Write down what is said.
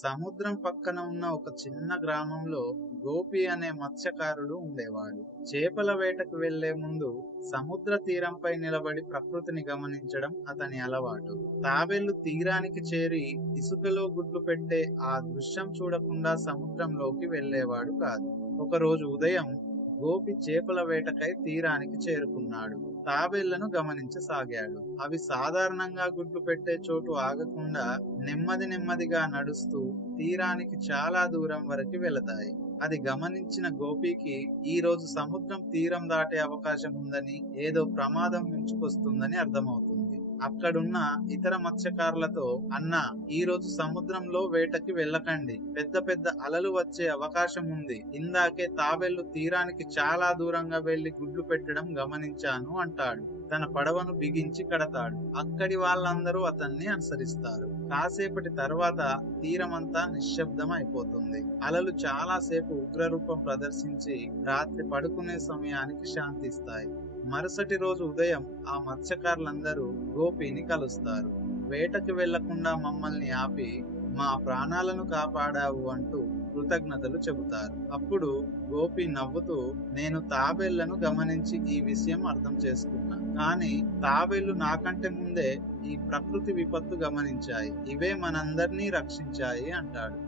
సముద్రం పక్కన ఉన్న ఒక చిన్న గ్రామంలో గోపి అనే మత్స్యకారుడు ఉండేవాడు. చేపల వేటకు వెళ్లే ముందు సముద్ర తీరంపై నిలబడి ప్రకృతిని గమనించడం అతని అలవాటు. తాబేళ్లు తీరానికి చేరి ఇసుకలో గుడ్లు పెట్టే ఆ దృశ్యం చూడకుండా సముద్రంలోకి వెళ్లేవాడు కాదు. ఒకరోజు ఉదయం గోపి చేపల వేటకై తీరానికి చేరుకున్నాడు. తాబేళ్లను గమనించసాగాడు. అవి సాధారణంగా గుడ్లు పెట్టే చోటు ఆగకుండా నెమ్మదిగా నడుస్తూ తీరానికి చాలా దూరం వరకు వెళతాయి. అది గమనించిన గోపికి ఈ రోజు సముద్రం తీరం దాటే అవకాశం ఉందని, ఏదో ప్రమాదం ముంచుకొస్తుందని అర్థమవుతుంది. అక్కడున్న ఇతర మత్స్యకారులతో, అన్నా, ఈ రోజు సముద్రంలో వేటకి వెళ్ళకండి, పెద్ద పెద్ద అలలు వచ్చే అవకాశం ఉంది. ఇందాకే తాబేళ్లు తీరానికి చాలా దూరంగా వెళ్లి గుడ్లు పెట్టడం గమనించాను అంటాడు. తన పడవను బిగించి కడతాడు. అక్కడి వాళ్ళందరూ అతన్ని అనుసరిస్తారు. కాసేపటి తర్వాత తీరమంతా నిశ్శబ్దం అయిపోతుంది. అలలు చాలాసేపు ఉగ్రరూపం ప్రదర్శించి రాత్రి పడుకునే సమయానికి శాంతిస్తాయి. మరుసటి రోజు ఉదయం ఆ మత్స్యకారులందరూ గోపిని కలుస్తారు. వేటకి వెళ్లకుండా మమ్మల్ని ఆపి మా ప్రాణాలను కాపాడావు అంటూ కృతజ్ఞతలు చెబుతారు. అప్పుడు గోపి నవ్వుతూ, నేను తాబేళ్లను గమనించి ఈ విషయం అర్థం చేసుకున్నా, కానీ తాబేళ్లు నాకంటే ముందే ఈ ప్రకృతి విపత్తు గమనించాయి. ఇవే మనందరినీ రక్షించాయి అంటాడు.